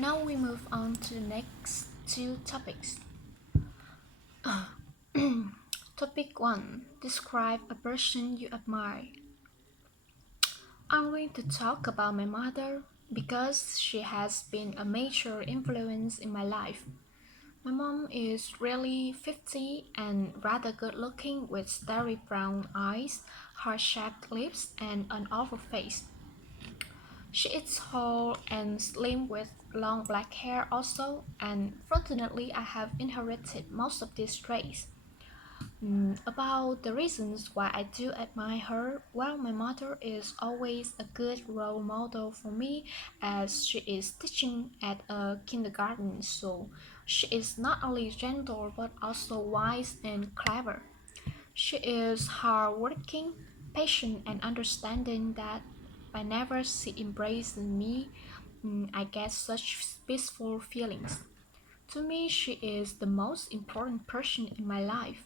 Now we move on to the next two topics. Topic 1. Describe a person you admire. I'm going to talk about my mother because she has been a major influence in my life. My mom is really 50 and rather good looking with starry brown eyes, heart shaped lips, and an oval face. She is tall and slim with long black hair also, and fortunately I have inherited most of these traits. About the reasons why I do admire her, well, my mother is always a good role model for me as she is teaching at a kindergarten, so she is not only gentle but also wise and clever. She is hardworking, patient, and understanding that whenever she embraces me, I get such peaceful feelings. To me, she is the most important person in my life,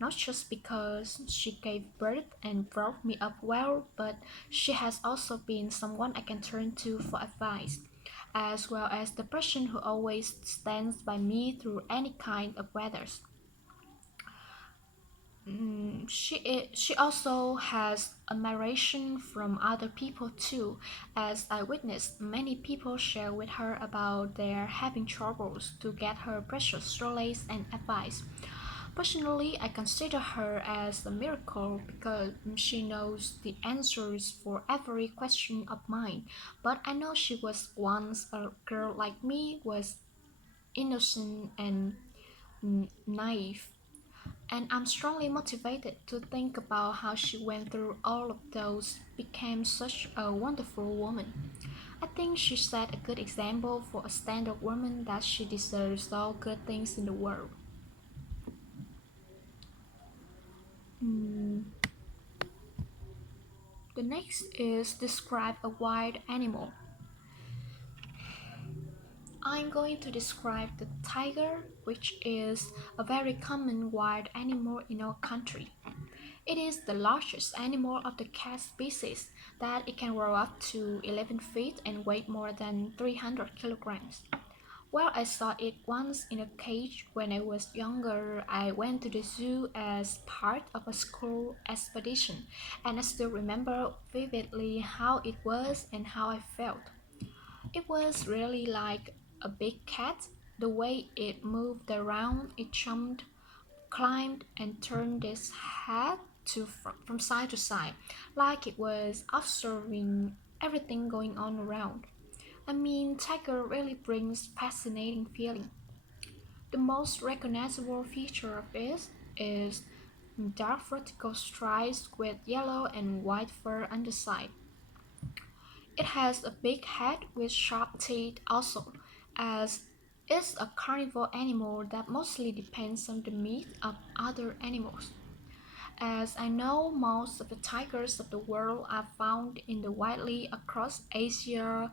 not just because she gave birth and brought me up well, but she has also been someone I can turn to for advice, as well as the person who always stands by me through any kind of weather. She also has admiration from other people too, as I witnessed many people share with her about their having troubles to get her precious solace and advice. Personally, I consider her as a miracle because she knows the answers for every question of mine. But I know she was once a girl like me, was innocent and naive. And I'm strongly motivated to think about how she went through all of those, became such a wonderful woman. I think she set a good example for a standard woman that she deserves all good things in the world. Mm, The next is describe a wild animal. I'm going to describe the tiger, which is a very common wild animal in our country. It is the largest animal of the cat species that it can grow up to 11 feet and weigh more than 300 kilograms. Well, I saw it once in a cage when I was younger. I went to the zoo as part of a school expedition, and I still remember vividly how it was and how I felt. It was really like a big cat. The way it moved around, it jumped, climbed, and turned its head from side to side, like it was observing everything going on around. I mean, tiger really brings fascinating feeling. The most recognizable feature of it is dark vertical stripes with yellow and white fur underside. It has a big head with sharp teeth also, as it's a carnivore animal that mostly depends on the meat of other animals. As I know, most of the tigers of the world are found in the widely across Asia,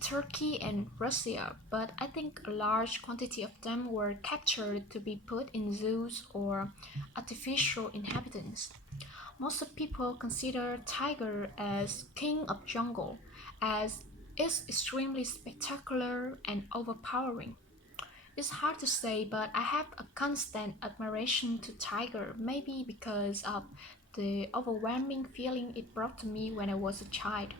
Turkey, and Russia, but I think a large quantity of them were captured to be put in zoos or artificial inhabitants. Most of people consider tiger as king of jungle, as it's extremely spectacular and overpowering. It's hard to say, but I have a constant admiration to tiger, maybe because of the overwhelming feeling it brought to me when I was a child.